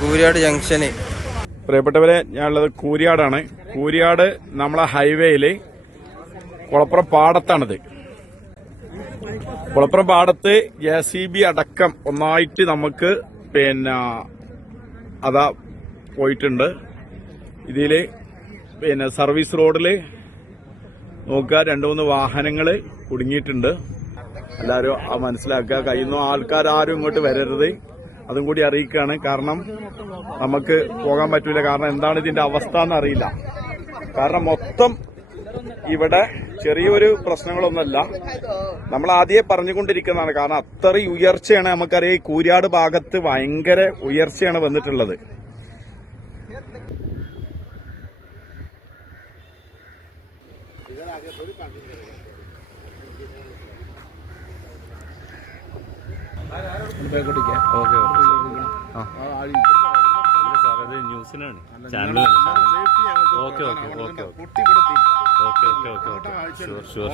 Kooriyad junction. പ്രിയപ്പെട്ടവരെ, ഞാനുള്ളത് കൂരിയാടാണ്. കൂരിയാട് നമ്മളെ ഹൈവേയില് കുളപ്പുറം പാടത്താണിത്. കുളപ്പുറം പാടത്ത് JCB അടക്കം ഒന്നായിട്ട് നമുക്ക് അതാ പോയിട്ടുണ്ട്. ഇതില് സർവീസ് റോഡില് നോക്കുക, 2-3 വാഹനങ്ങള് കുടുങ്ങിയിട്ടുണ്ട്. എല്ലാവരും മനസ്സിലാക്കുക. കഴിയുന്ന ആൾക്കാരും ഇങ്ങോട്ട് വരരുത്, അതും കൂടി അറിയിക്കുകയാണ്. കാരണം നമുക്ക് പോകാൻ പറ്റൂല. കാരണം എന്താണ് ഇതിന്റെ അവസ്ഥ എന്നറിയില്ല. കാരണം മൊത്തം ഇവിടെ ചെറിയൊരു പ്രശ്നങ്ങളൊന്നുമല്ല, നമ്മൾ ആദ്യമേ പറഞ്ഞുകൊണ്ടിരിക്കുന്നതാണ്. കാരണം അത്രയും ഉയർച്ചയാണ്. നമുക്കറിയാം, ഈ കൂരിയാട് ഭാഗത്ത് ഭയങ്കര ഉയർച്ചയാണ് വന്നിട്ടുള്ളത്. ന്യൂസിനാണ്, ചാനലാണ്. Okay sure